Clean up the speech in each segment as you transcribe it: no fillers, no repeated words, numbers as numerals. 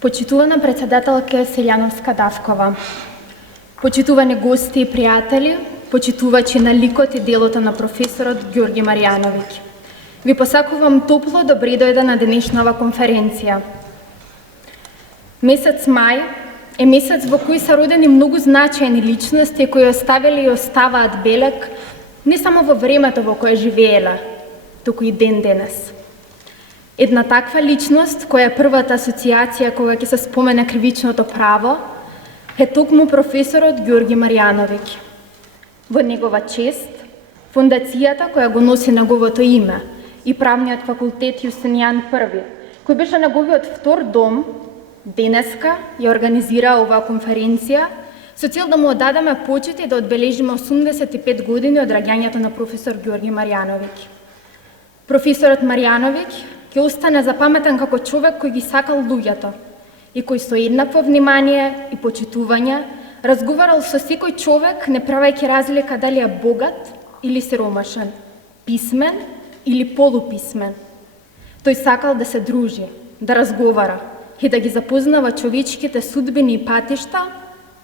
Почитувана председателка Селјановска-Давкова, почитувани гости и пријатели, почитувачи на ликот и делото на професорот Ѓорги Марјановиќ. Ви посакувам топло добри дојде на денешнава конференција. Месец мај е месец во кој се родени многу значајни личности кои оставили и оставаат белег не само во времето во кое живеела, туку и ден денес. Една таква личност, која е првата асоциација кога ќе се спомене кривичното право, е токму професорот Ѓорги Марјановиќ. Во негова чест, фондацијата која го носи неговото име и правниот факултет Јустинијан I, кој беше неговиот втор дом, денеска ја организира оваа конференција со цел да му оддадеме почит и да одбележиме 85 години од раѓањето на професор Ѓорги Марјановиќ. Професорот Марјановиќ ќе остане запаметен како човек кој ги сакал луѓето и кој со еднакво внимание и почитување разговарал со секој човек, не правејќи разлика дали е богат или сиромашен, писмен или полуписмен. Тој сакал да се дружи, да разговара и да ги запознава човечките судбини и патишта,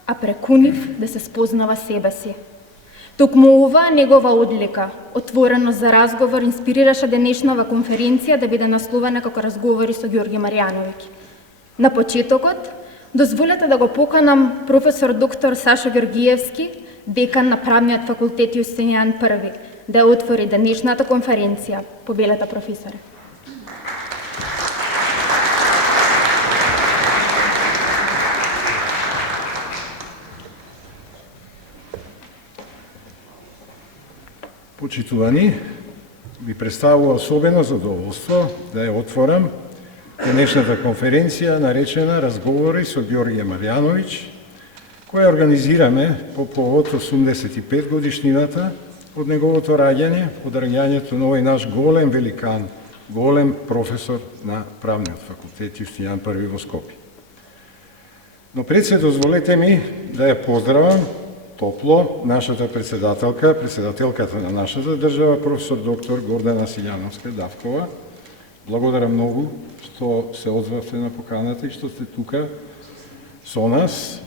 а преку нив да се спознава себе си. Токму оваа негова одлика, отвореност за разговор, инспирираше денешнава конференција да биде насловена како разговори со Ѓорги Марјановиќ. На почетокот, дозволете да го поканам професор доктор Сашо Ѓоргиевски, декан на правниот факултет Јустинијан I, да ја отвори денешната конференција. Повелете, професоре. Почитувани, ви представува особено задоволство да ја отворам денешната конференција наречена Разговори со Ѓорги Марјановиќ, која организираме по повод 85 годишнината од неговото раѓање, од раѓањето на овој наш голем великан, голем професор на правниот факултет Јустинијан I во Скопје. Но пред се дозволете ми да ја поздравам топло нашата председателката на нашата држава, професор доктор Гордана Селјановска-Давкова. Благодарам многу што се озвавте на поканата и што сте тука со нас.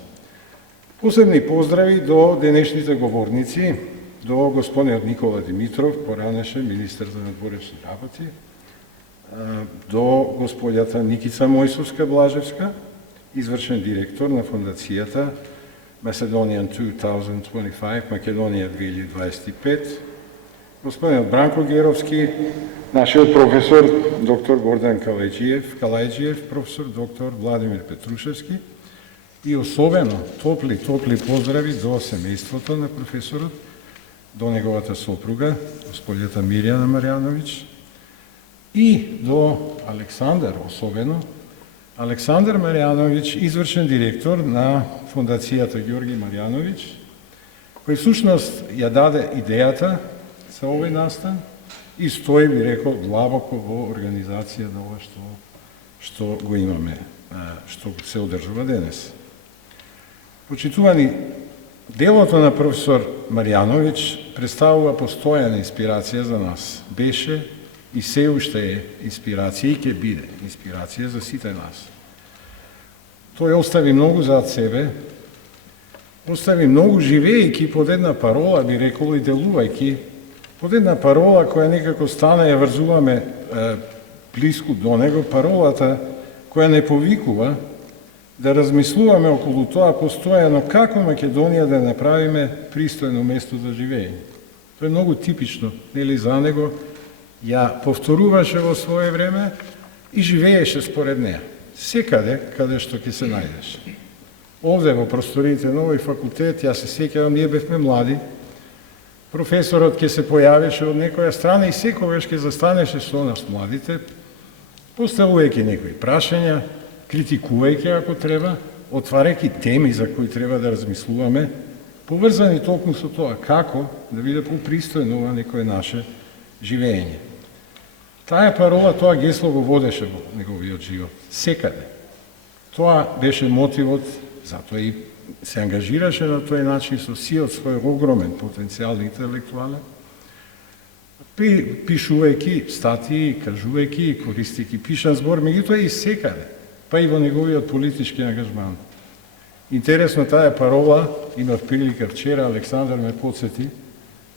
Посебни поздрави до денешните говорници, до господинот Никола Димитров, поранеше министер за надворешни работи, до господјата Никица Мојсовска-Блажевска, извршен директор на фондацијата Macedonian 2025, Македонија 2025, господинот Бранко Геровски, нашиот професор доктор Гордан Калајджиев, професор доктор Владимир Петрушевски и особено топли поздрави до семејството на професорот, до неговата сопруга, господјата Мирјана Марјановиќ и до Александар, особено Александар Марјановиќ, извршен директор на фондацијата Ѓорги Марјановиќ, кој всушност ја даде идејата за овој настан и стои, би рекол, длабоко во организација на ова што го имаме, што се одржува денес. Почитувани, делото на професор Марјановиќ представува постојана инспирација за нас. Беше и се уште е инспирација и ќе биде инспирација за сите нас. Тој остави многу зад себе, остави многу живејќи под една парола, би рекол, и делувајќи под една парола која некако стана, ја врзуваме блиску до него, паролата која не повикува да размислуваме околу тоа постојано како Македонија да направиме пристојно место за живење. Тоа е многу типично, нели, за него, ја повторуваше во свое време и живееше според неа. Секаде каде што ќе се најдеш. Овде во просториите на овој факултет, ја се сеќавам, ние бевме млади, професорот ќе се појавеше од некоја страна и секогаш ќе застанеше со нас младите, поставувајќи некои прашања, критикувајќи ако треба, отварајќи теми за кои треба да размислуваме, поврзани токму со тоа како да биде попристојно ова некое наше живење. Таа парола, тоа гесло го водеше во неговиот живот, секаде. Тоа беше мотивот, затоа и се ангажираше на тој начин со сиот свој огромен потенцијал интелектуален, пишувајќи статии, кажувајќи, користејќи пишан збор, меѓутоа и секаде. па и во неговиот политички ангажман. Интересно, таа парола, имав прилика вчера, Александар ме подсети,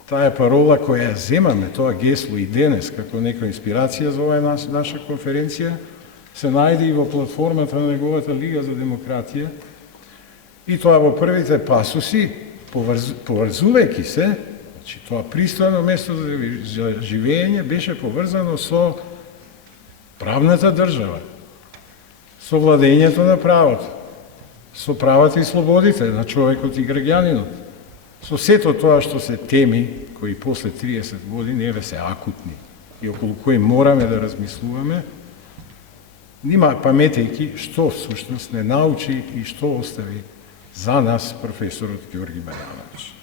таа парола која ја земаме, тоа гесло и денес, како некоја инспирација за оваа наша конференција, се најде и во платформата на неговата Лига за демократија, и тоа во првите пасуси, поврзувајќи се, значи тоа пристојно место за живење беше поврзано со правната држава, со владењето на правото, со правата и слободите на човекот и граѓанинот, со сето тоа што се теми кои после 30 години еве се акутни и околу кои мораме да размислуваме, нима паметејќи што всушност не научи и што остави за нас професорот Ѓорги Барјановиќ.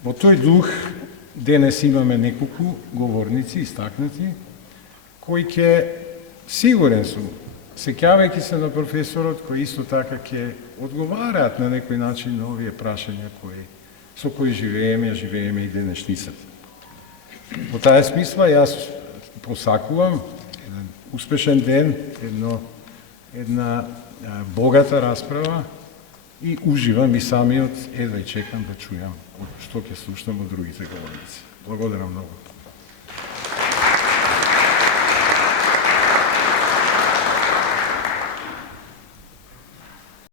Во тој дух денес имаме неколку говорници истакнати кои ќе, сигурен сум, сеќавајќи се на професорот, кои исто така ќе одговараат на некој начин на овие прашања со кои живееме и денешницата. Во таа смисла јас посакувам еден успешен ден, една богата расправа и уживам и самиот, едва и чекам да чујам што ќе слушнам од другите говорници. Благодарам многу.